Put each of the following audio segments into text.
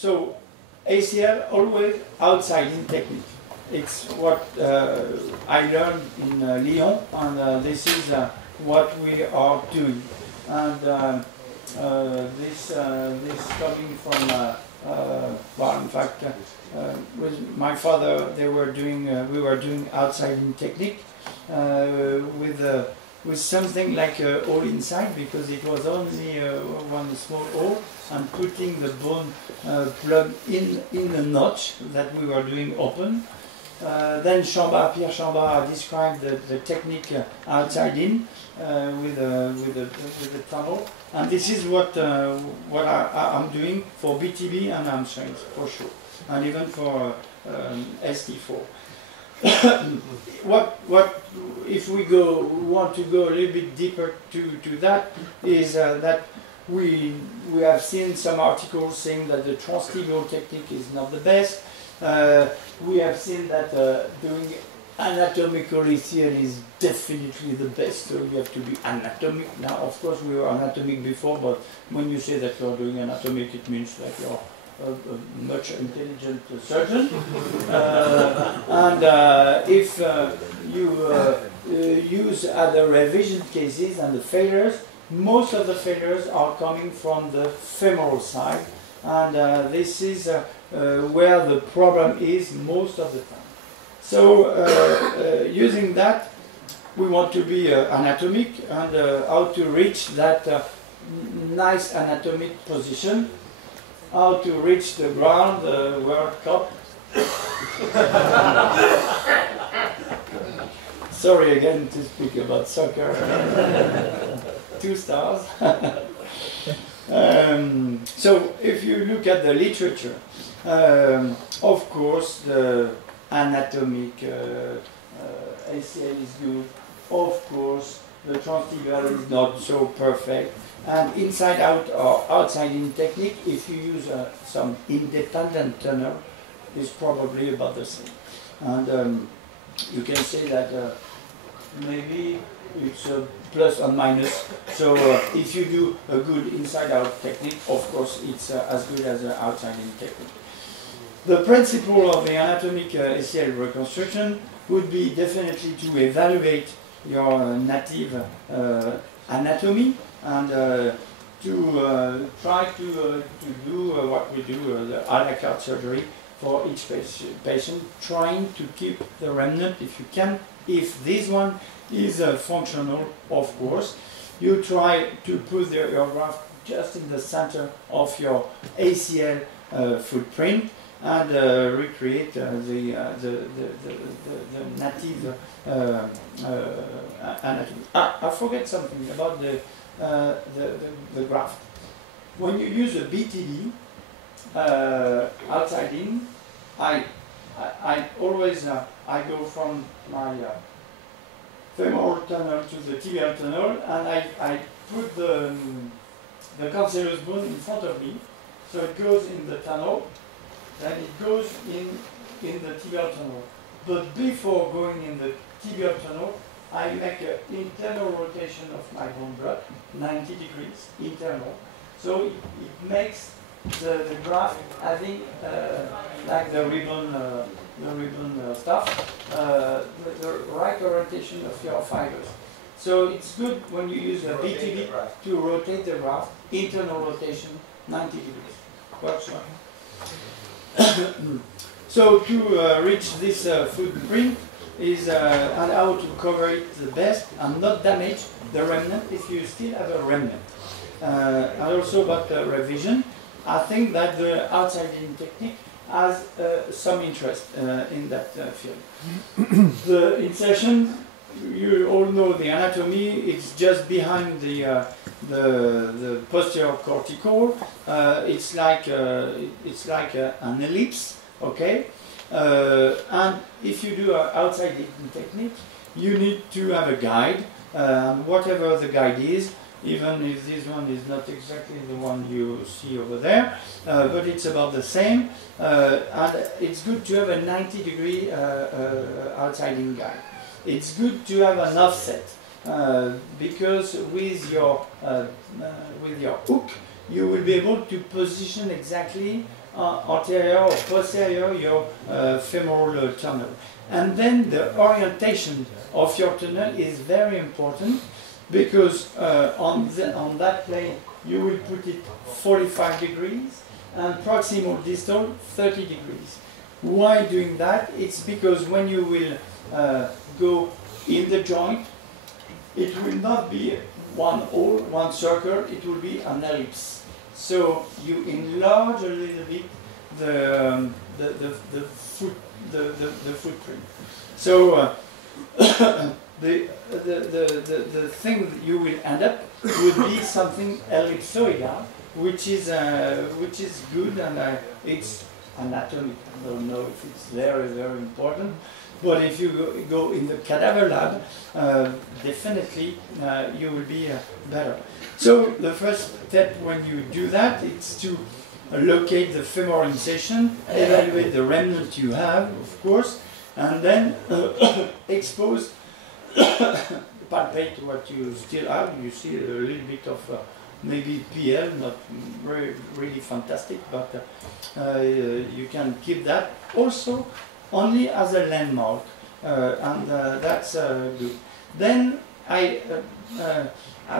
So ACL always outside-in technique. It's what I learned in Lyon, and this is what we are doing. And this coming from, well, in fact, with my father, we were doing outside-in technique with something like a hole inside, because it was only one small hole, and putting the bone plug in a notch that we were doing open. Then Pierre Chambard described the technique outside in with the tunnel, and this is what I'm doing for BTB and hamstrings for sure, and even for ST4. What if we want to go a little bit deeper to that is that we have seen some articles saying that the transtibial technique is not the best. We have seen that doing anatomical ACL is definitely the best, so you have to be anatomic. Now, of course, we were anatomic before, but when you say that you're doing anatomic, it means that you're a much intelligent surgeon. And if you use other revision cases and the failures, most of the failures are coming from the femoral side, and this is where the problem is most of the time. So using that, we want to be anatomic, and how to reach that nice anatomic position, how to reach the ground, World Cup. Sorry again to speak about soccer. 2 stars. So if you look at the literature, of course the anatomic ACL is good, of course the transtibial is not so perfect, and inside out or outside in technique, if you use some independent tunnel, is probably about the same. And you can say that maybe it's a plus and minus. So if you do a good inside-out technique, of course it's as good as an outside-in technique. The principle of the anatomic ACL reconstruction would be definitely to evaluate your native anatomy, and to try to do what we do, the a la carte surgery for each patient, trying to keep the remnant if you can. If this one is functional, of course, you try to put your graft just in the center of your ACL footprint, and recreate the native anatomy. I forget something about the graft. When you use a BTD outside in, I always I go from my femoral tunnel to the tibial tunnel, and I put the cancellous bone in front of me, so it goes in the tunnel, then it goes in the tibial tunnel. But before going in the tibial tunnel, I make an internal rotation of my bone block, 90 degrees internal. So it makes the graft having like the ribbon stuff, the right orientation of your fibers. So it's good when you use a BTB to rotate the graft, internal rotation, 90 degrees. Works well. So to reach this footprint is and how to cover it the best and not damage the remnant if you still have a remnant. And also about revision, I think that the outside-in technique has some interest in that field. The insertion, you all know the anatomy. It's just behind the posterior cortical. It's like an ellipse, okay. And if you do an outside-in technique, you need to have a guide. Whatever the guide is, even if this one is not exactly the one you see over there, but it's about the same. And it's good to have a 90-degree outside-in guide. It's good to have an offset, because with your hook, you will be able to position exactly anterior or posterior your femoral tunnel. And then the orientation of your tunnel is very important, because on that plane you will put it 45 degrees and proximal distal 30 degrees. Why doing that? It's because when you will go in the joint, it will not be one hole, one circle, it will be an ellipse. So you enlarge a little bit the footprint. So the thing that you will end up would be something ellipsoidal, which is good, and it's anatomic. I don't know if it's very, very important, but if you go in the cadaver lab, definitely you will be better. So the first step when you do that, it's to locate the femoral incision, evaluate the remnant you have, of course, and then expose, palpate what you still have. You see a little bit of maybe PL, not really fantastic, but you can keep that also only as a landmark, and that's good. Then I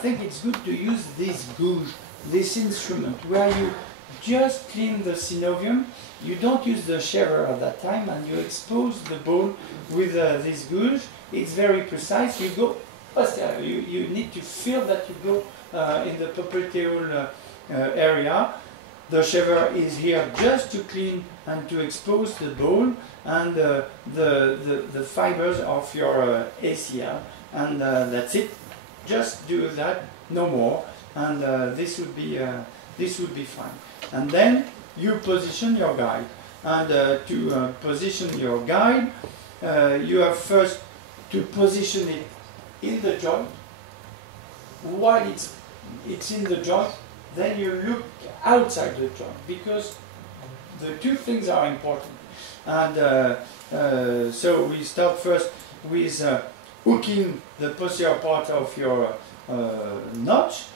think it's good to use this gouge, this instrument, where you just clean the synovium. You don't use the shaver at that time, and you expose the bone with this gouge. It's very precise. You go posterior. You need to feel that you go in the popliteal area. The shaver is here just to clean and to expose the bone and the fibers of your ACL, and that's it. Just do that, no more, and this would be fine. And then you position your guide, and to position your guide, you have first to position it in the joint. While it's in the joint, then you look outside the joint, because the two things are important. And so we start first with hooking the posterior part of your notch.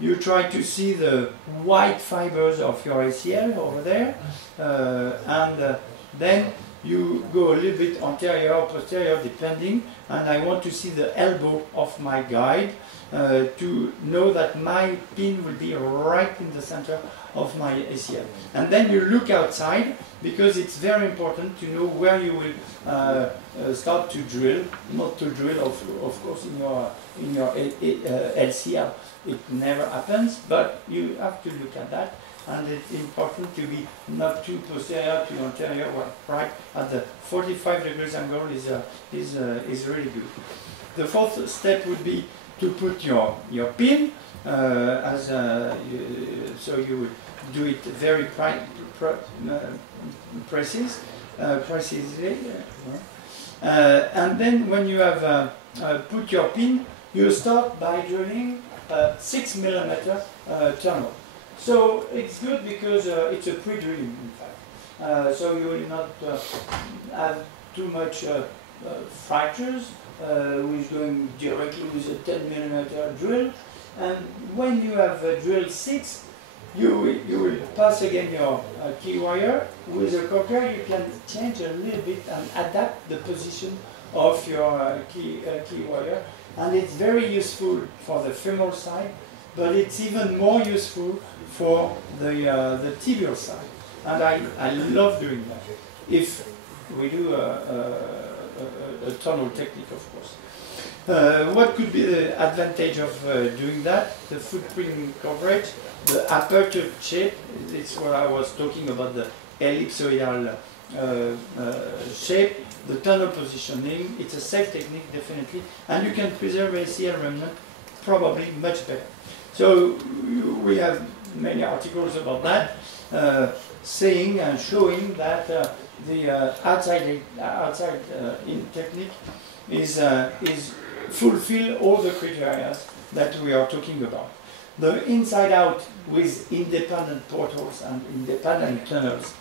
You try to see the white fibers of your ACL over there, and then you go a little bit anterior or posterior depending, and I want to see the elbow of my guide to know that my pin will be right in the center of my ACL. And then you look outside, because it's very important to know where you will start to drill, not to drill of course in your LCL. It never happens, but you have to look at that, and it's important to be not too posterior, too anterior, right at the 45 degrees angle is really good. The fourth step would be to put your pin, so you would do it very precisely, and then when you have put your pin, you start by drilling 6 millimeter tunnel. So it's good because it's a pre-drilling, in fact. So you will not have too much fractures with going directly with a 10 millimeter drill. And when you have drilled 6, you will pass again your key wire. With a cocker, you can change a little bit and adapt the position of your key wire. And it's very useful for the femoral side, but it's even more useful for the tibial side. And I love doing that, if we do a tunnel technique, of course. What could be the advantage of doing that? The footprint coverage, the aperture shape, it's what I was talking about, the ellipsoidal shape, the tunnel positioning. It's a safe technique, definitely, and you can preserve ACL remnant probably much better. So we have many articles about that, saying and showing that the outside in technique is fulfill all the criteria that we are talking about. The inside out with independent portals and independent tunnels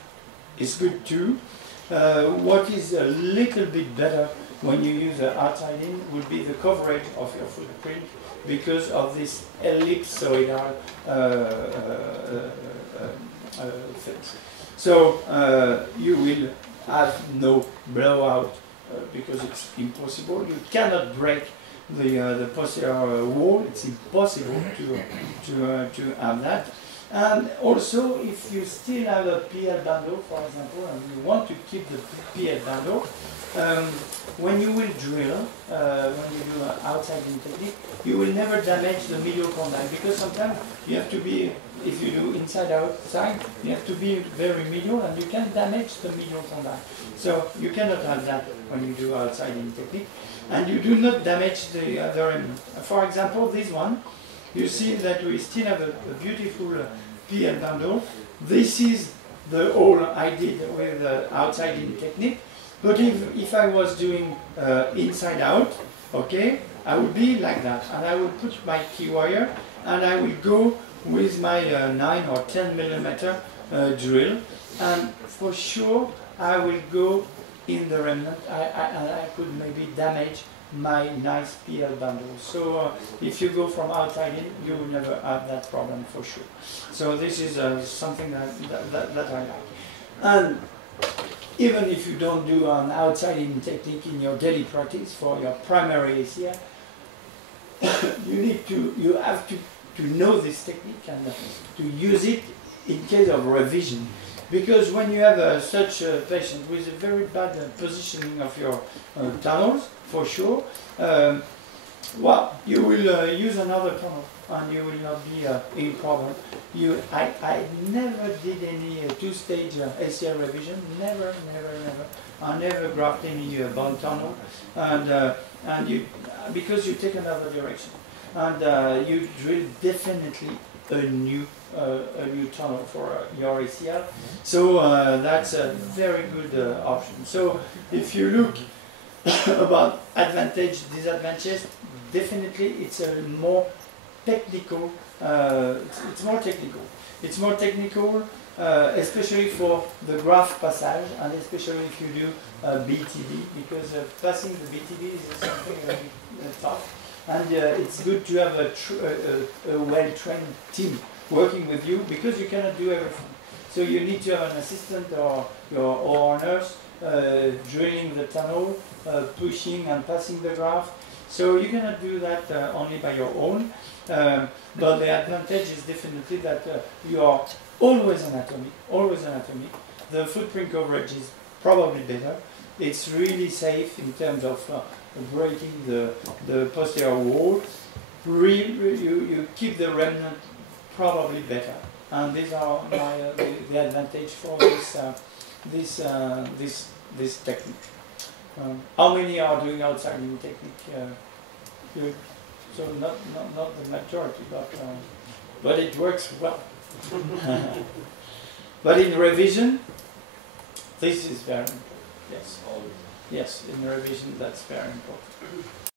is good too. What is a little bit better when you use the outside in would be the coverage of your footprint, because of this ellipsoidal films. So you will have no blowout because it's impossible. You cannot break the posterior wall. It's impossible to have that. And also, if you still have a PL bundle, for example, and you want to keep the PL bundle, when you will drill, when you do outside-in technique, you will never damage the medial condyle, because sometimes you have to be, if you do inside-outside, you have to be very medial, and you can damage the medial condyle. So you cannot have that when you do outside-in technique, and you do not damage the remnant. For example, this one, you see that we still have a beautiful PL bundle. This is the hole I did with outside-in technique. But if I was doing inside out, okay, I would be like that. And I would put my key wire and I will go with my 9 or 10 millimeter drill. And for sure, I will go in the remnant. I could maybe damage my nice PL bundle. So if you go from outside in, you will never have that problem for sure. So this is something that I like. And even if you don't do an outside-in technique in your daily practice for your primary ACL, you have to know this technique and to use it in case of revision. Because when you have such a patient with a very bad positioning of your tunnels, for sure, well, you will use another tunnel and you will not be in problem. I never did any two-stage ACL revision, never. I never grafted any bone tunnel, and because you take another direction, and you drill definitely a new tunnel for your ACL. So that's a very good option. So if you look about advantage, disadvantages, definitely it's a more technical. It's more technical. It's more technical, especially for the graft passage, and especially if you do BTD, because passing the BTD is something very tough. And it's good to have a well-trained team working with you, because you cannot do everything. So you need to have an assistant or a nurse drilling the tunnel, pushing and passing the graft. So you cannot do that only by your own. But the advantage is definitely that you are always anatomic, always anatomic. The footprint coverage is probably better. It's really safe in terms of breaking the posterior wall. You keep the remnant probably better. And these are the advantage for this technique. How many are doing outside-in technique? So not the majority, but it works well. But in revision, this is very important. Yes, always. Yes, in revision that's very important.